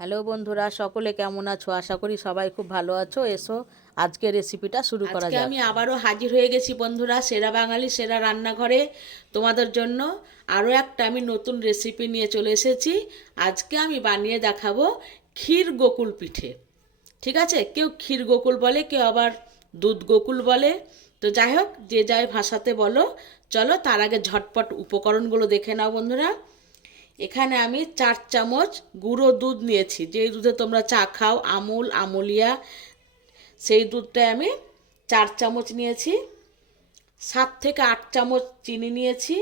Hello বন্ধুরা, সকলে কেমন আছো? আশা করি সবাই খুব ভালো আছো। এসো আজকে রেসিপিটা শুরু করা আজকে যাক। আমি আবারও হাজির হয়ে গেছি বন্ধুরা, সেরা বাঙালি সেরা রান্নাঘরে। তোমাদের জন্য আরও একটা আমি নতুন রেসিপি নিয়ে চলে এসেছি। আজকে আমি বানিয়ে দেখাবো ক্ষীর গোকুল পিঠে। ঠিক আছে, কেউ ক্ষীর গোকুল বলে, কেউ আবার দুধ গোকুল বলে। তো যাই হোক, যে যাই ভাষাতে বলো। চলো তার আগে ঝটপট উপকরণগুলো দেখে নাও বন্ধুরা। এখানে আমি 4 চামচ গুঁড়ো দুধ নিয়েছি, যেই দুধে তোমরা চা খাও, আমুল, আমুলিয়া, সেই দুধটাই আমি 4 চামচ নিয়েছি। 7 থেকে 8 চামচ চিনি নিয়েছি।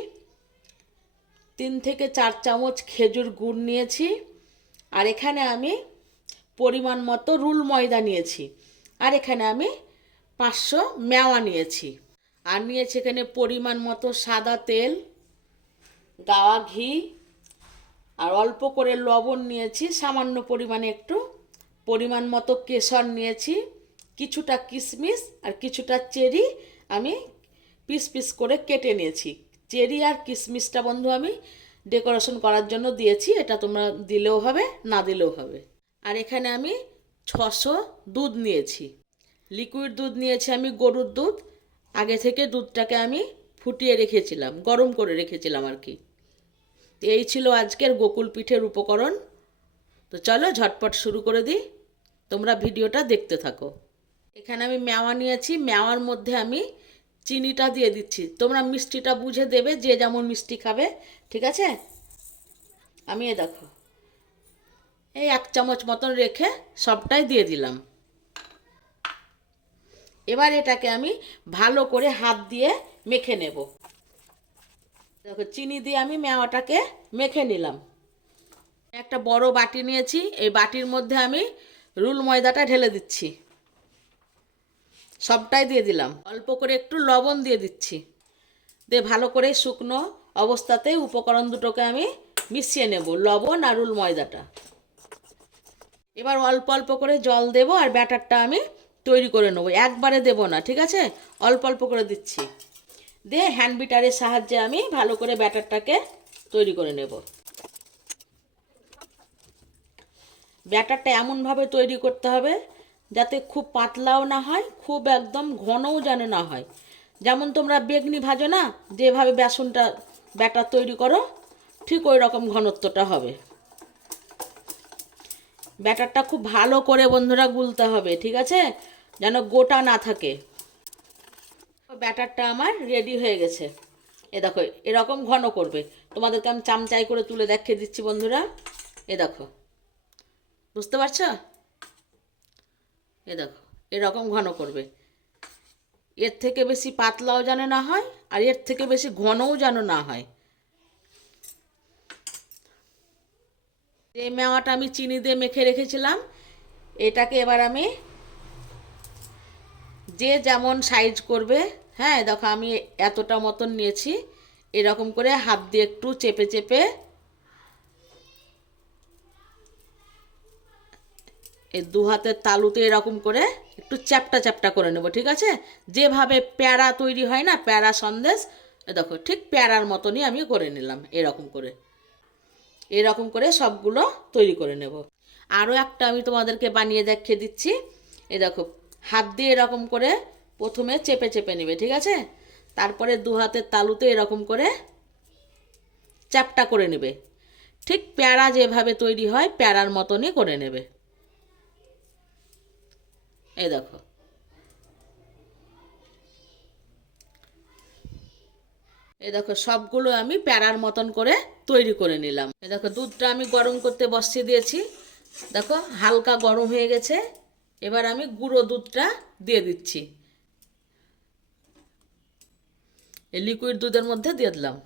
3 থেকে 4 চামচ খেজুর গুড় নিয়েছি। আর এখানে আমি পরিমাণ মতো রুল ময়দা নিয়েছি। আর এখানে আমি 500 মেওয়া নিয়েছি। আর নিয়েছি এখানে পরিমাণ মতো সাদা তেল, গাওয়া ঘি, আর অল্প করে লবণ নিয়েছি, সামান্য পরিমাণে একটু, পরিমাণ মতো কেশর নিয়েছি, কিছুটা কিশমিশ আর কিছুটা চেরি আমি পিস পিস করে কেটে নিয়েছি। চেরি আর কিশমিশটা বন্ধু আমি ডেকোরেশন করার জন্য দিয়েছি, এটা তোমরা দিলেও হবে, না দিলেও হবে। আর এখানে আমি 600 দুধ নিয়েছি। লিকুইড দুধ নিয়েছি আমি, গরুর দুধ। আগে থেকে দুধটাকে আমি ফুটিয়ে রেখেছিলাম, গরম করে রেখেছিলাম আর কি। এই ছিল আজকের গোকুল পিঠের উপকরণ। তো চলো ঝটপট শুরু করে দিই, তোমরা ভিডিওটা দেখতে থাকো। এখানে আমি মেওয়া নিয়েছি, মেওয়ার মধ্যে আমি চিনিটা দিয়ে দিচ্ছি। তোমরা মিষ্টিটা বুঝে দেবে, যে যেমন মিষ্টি খাবে, ঠিক আছে। আমি দেখো এই 1 চামচ মতন রেখে সবটাই দিয়ে দিলাম। এবার এটাকে আমি ভালো করে হাত দিয়ে মেখে নেব। দেখো চিনি দিয়ে আমি মেওয়াটাকে মেখে নিলাম। একটা বড় বাটি নিয়েছি, এই বাটির মধ্যে আমি রুল ময়দাটা ঢেলে দিচ্ছি। সবটাই দিয়ে দিলাম। অল্প করে একটু লবণ দিয়ে দিচ্ছি। দিয়ে ভালো করে শুকনো অবস্থাতে উপকরণ দুটোকে আমি মিশিয়ে নেব, লবণ আর রুল ময়দাটা। এবার অল্প অল্প করে জল দেব, আর ব্যাটারটা আমি তৈরি করে নেবো। একবারে দেব না, ঠিক আছে, অল্প অল্প করে দিচ্ছি। দিয়ে হ্যান্ড বিটারের সাহায্যে আমি ভালো করে ব্যাটারটাকে তৈরি করে নেব। ব্যাটারটা এমনভাবে তৈরি করতে হবে যাতে খুব পাতলাও না হয়, খুব একদম ঘনও যেন না হয়। যেমন তোমরা বেগনি ভাজো না, যেভাবে বেসনটা ব্যাটার তৈরি করো, ঠিক ওই রকম ঘনত্বটা হবে। ব্যাটারটা খুব ভালো করে বন্ধুরা গুলতে হবে, ঠিক আছে, যেন গোটা না থাকে। ব্যাটারটা আমার রেডি হয়ে গেছে। এ দেখো এরকম ঘন করবে। তোমাদেরকে আমি চামচাই করে তুলে দেখিয়ে দিচ্ছি বন্ধুরা। এ দেখো, বুঝতে পারছো? এ দেখো এরকম ঘন করবে। এর থেকে বেশি পাতলাও যেন না হয়, আর এর থেকে বেশি ঘনও যেন না হয়। এই মেওয়াটা আমি চিনি দিয়ে মেখে রেখেছিলাম, এটাকে এবার আমি যে যেমন সাইজ করবে, হ্যাঁ দেখো আমি এতটা মতন নিয়েছি। এরকম করে হাত দিয়ে একটু চেপে চেপে এই দু হাতের তালুতে এরকম করে একটু চ্যাপটা চ্যাপটা করে নেব, ঠিক আছে। যেভাবে প্যাড়া তৈরি হয় না, প্যাড়া সন্দেশ, দেখো ঠিক প্যাড়ার মতনই আমি করে নিলাম। এরকম করে এরকম করে সবগুলো তৈরি করে নেব। আরও একটা আমি তোমাদেরকে বানিয়ে দেখিয়ে দিচ্ছি। এ দেখো, হাত দিয়ে এরকম করে প্রথমে চেপে চেপে নেবে, ঠিক আছে। তারপরে দু হাতের তালুতে এরকম করে চ্যাপটা করে নেবে। ঠিক প্যাড়া যেভাবে তৈরি হয় প্যাড়ার মতনই করে নেবে। এই দেখো, এই দেখো সবগুলো আমি প্যাড়ার মতন করে তৈরি করে নিলাম। এই দেখো দুধটা আমি গরম করতে বসিয়ে দিয়েছি। দেখো হালকা গরম হয়ে গেছে। এবার আমি গুঁড়ো দুধটা দিয়ে দিচ্ছি। এই লিকুইড দুধের মধ্যে দিয়ে দিলাম।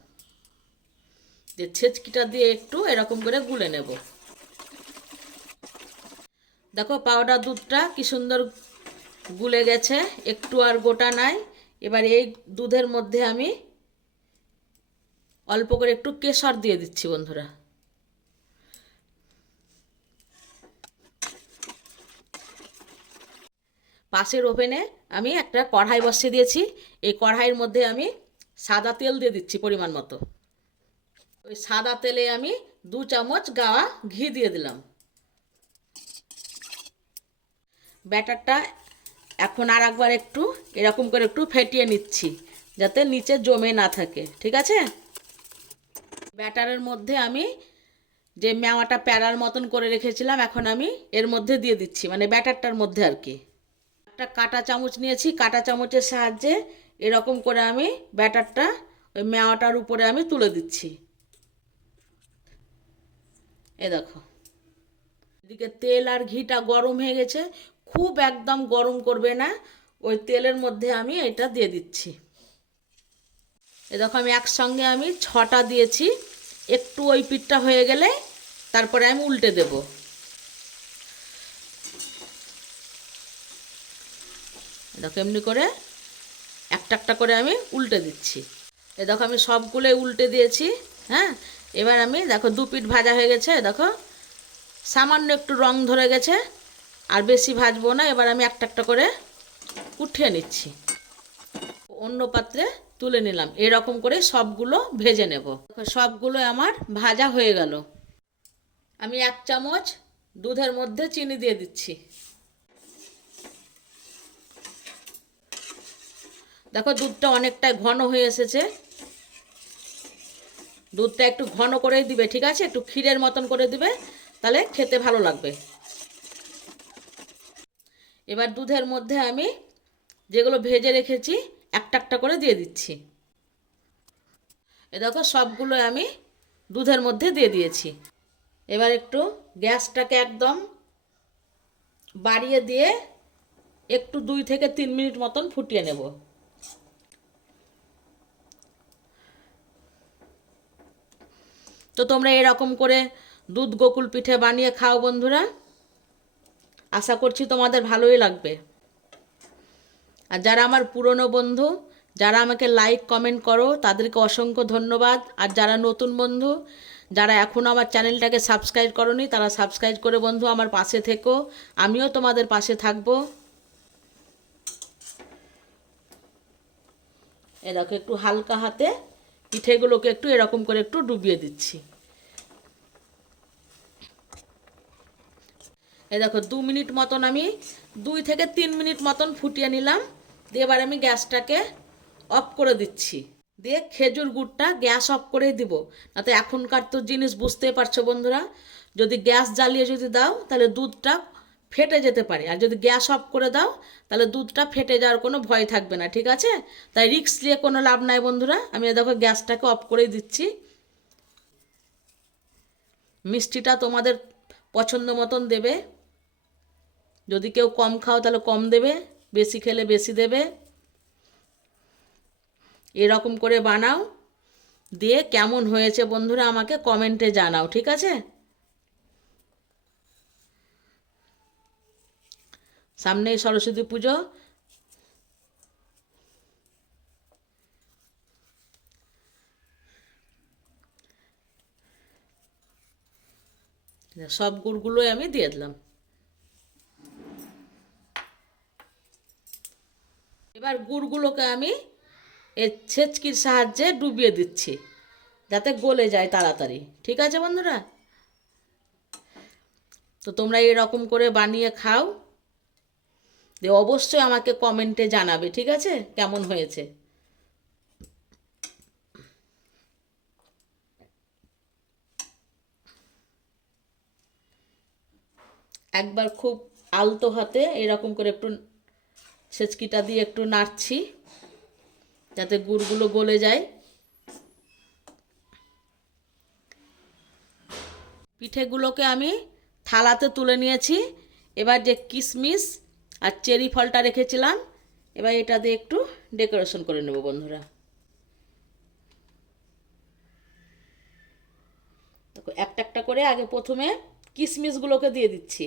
যে ছেচকিটা দিয়ে একটু এরকম করে গুলে নেব। দেখো পাউডার দুধটা কি সুন্দর গুলে গেছে, একটু আর গোটা নাই। এবার এই দুধের মধ্যে আমি অল্প করে একটু কেশর দিয়ে দিচ্ছি বন্ধুরা। পাশের ওভেনে আমি একটা কড়াই বসিয়ে দিয়েছি। এই কড়াইয়ের মধ্যে আমি সাদা তেল দিয়ে দিচ্ছি পরিমাণ মতো। ওই সাদা তেলে আমি 2 চামচ গাওয়া ঘি দিয়ে দিলাম। ব্যাটারটা এখন আর একবার একটু এরকম করে একটু ফেটিয়ে নিচ্ছি, যাতে নিচে জমে না থাকে, ঠিক আছে। ব্যাটারের মধ্যে আমি যে মেওয়াটা প্যারার মতন করে রেখেছিলাম এখন আমি এর মধ্যে দিয়ে দিচ্ছি, মানে ব্যাটারটার মধ্যে আর কি। একটা কাঁটা চামচ নিয়েছি, কাঁটা চামচের সাহায্যে এরকম করে আমি ব্যাটারটা ওই মেওয়াটার উপরে আমি তুলে দিচ্ছি। এ দেখো, এদিকে তেল আর ঘিটা গরম হয়ে গেছে, খুব একদম গরম করবে না, ওই তেলের মধ্যে আমি এটা দিয়ে দিচ্ছি। এ দেখো আমি একসঙ্গে আমি 6টা দিয়েছি, একটু ওই পিঠটা হয়ে গেলে তারপরে আমি উল্টে দেব। দেখো এমনি করে একটা একটা করে আমি উল্টে দিচ্ছি। এ দেখো আমি সবগুলোই উল্টে দিয়েছি। হ্যাঁ, এবার আমি দেখো 2 পিঠ ভাজা হয়ে গেছে, দেখো সামান্য একটু রং ধরে গেছে, আর বেশি ভাজবো না। এবার আমি একটা একটা করে উঠিয়ে নিচ্ছি, অন্য পাত্রে তুলে নিলাম। এরকম করে সবগুলো ভেজে নেব। সবগুলো আমার ভাজা হয়ে গেল। আমি 1 চামচ দুধের মধ্যে চিনি দিয়ে দিচ্ছি। দেখো দুধটা অনেকটা ঘন হয়ে এসেছে, দুধটা একটু ঘন করেই দিবে, ঠিক আছে, একটু ক্ষীরের মতন করে দিবে, তাহলে খেতে ভালো লাগবে। এবার দুধের মধ্যে আমি যেগুলো ভেজে রেখেছি একটা একটা করে দিয়ে দিচ্ছি। এ দেখো সবগুলো আমি দুধের মধ্যে দিয়ে দিয়েছি। এবার একটু গ্যাসটাকে একদম বাড়িয়ে দিয়ে একটু 2 থেকে 3 মিনিট মতন ফুটিয়ে নেব। তো তোমরা এরকম করে দুধ গোকুল পিঠে বানিয়ে খাও বন্ধুরা, আশা করছি তোমাদের ভালোই লাগবে। আর যারা আমার পুরনো বন্ধু, যারা আমাকে লাইক কমেন্ট করো, তাদেরকে অসংখ্য ধন্যবাদ। আর যারা নতুন বন্ধু, যারা এখনও আমার চ্যানেলটাকে সাবস্ক্রাইব করোনি, তারা সাবস্ক্রাইব করে বন্ধু আমার পাশে থেকো, আমিও তোমাদের পাশে থাকবো। এ দেখো একটু হালকা হাতে পিঠেগুলোকে একটু এরকম করে একটু ডুবিয়ে দিচ্ছি। এ দেখো 2 মিনিট মতন আমি 2 থেকে 3 মিনিট মতন ফুটিয়ে নিলাম। দিয়ে এবার আমি গ্যাসটাকে অফ করে দিচ্ছি। দিয়ে খেজুর গুড়টা গ্যাস অফ করেই দিব, না তো এখনকার তো জিনিস বুঝতেই পারছো বন্ধুরা, যদি গ্যাস জ্বালিয়ে যদি দাও তাহলে দুধটা ফেটে যেতে পারে, আর যদি গ্যাস অফ করে দাও তাহলে দুধটা ফেটে যাওয়ার কোনো ভয় থাকবে না, ঠিক আছে। তাই রিস্ক নিয়ে কোনো লাভ নাই বন্ধুরা। আমি দেখো গ্যাসটাকে অফ করেই দিচ্ছি। মিষ্টিটা তোমাদের পছন্দ মতন দেবে, যদি কেউ কম খাও তাহলে কম দেবে, বেশি খেলে বেশি দেবে। এরকম করে বানাও, দিয়ে কেমন হয়েছে বন্ধুরা আমাকে কমেন্টে জানাও, ঠিক আছে। সামনেই সরস্বতী পুজো, সব গুড়গুলোই আমি দিয়ে দিলাম। এবার গুড়গুলোকে আমি এই ছেঁচকির সাহায্যে ডুবিয়ে দিচ্ছি, যাতে গলে যায় তাড়াতাড়ি, ঠিক আছে বন্ধুরা। তো তোমরা এরকম করে বানিয়ে খাও, দিয়ে অবশ্যই আমাকে কমেন্টে জানাবে, ঠিক আছে, কেমন হয়েছে। একবার খুব আলতো হাতে এরকম করে একটু ছেঁচকিটা দিয়ে একটু নাড়ছি, যাতে গুড়গুলো গলে যায়। পিঠেগুলোকে আমি থালাতে তুলে নিয়েছি। এবার যে কিশমিশ আর চেরি ফলটা রেখেছিলাম, এবার এটা দিয়ে একটু ডেকোরেশন করে নেব বন্ধুরা। দেখো একটা একটা করে আগে প্রথমে কিশমিশগুলোকে দিয়ে দিচ্ছি।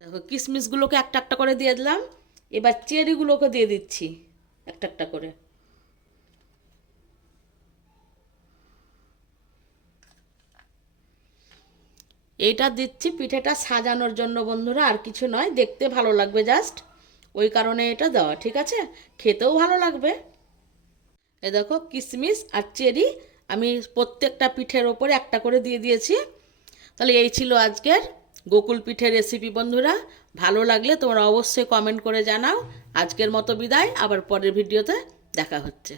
দেখো কিশমিশগুলোকে একটা একটা করে দিয়ে দিলাম। এবার চেরিগুলোকে দিয়ে দিচ্ছি একটা একটা করে। এইটা দিচ্ছি পিঠেটা সাজানোর জন্য বন্ধুরা, আর কিছু নয়, দেখতে ভালো লাগবে জাস্ট, ওই কারণে এটা দেওয়া, ঠিক আছে, খেতেও ভালো লাগবে। এ দেখো কিশমিশ আর চেরি আমি প্রত্যেকটা পিঠের ওপরে একটা করে দিয়ে দিয়েছি। তাহলে এই ছিল আজকের গোকুল পিঠের রেসিপি বন্ধুরা। ভালো লাগলে তোমরা অবশ্যই কমেন্ট করে জানাও। আজকের মতো বিদায়, আবার পরের ভিডিওতে দেখা হচ্ছে।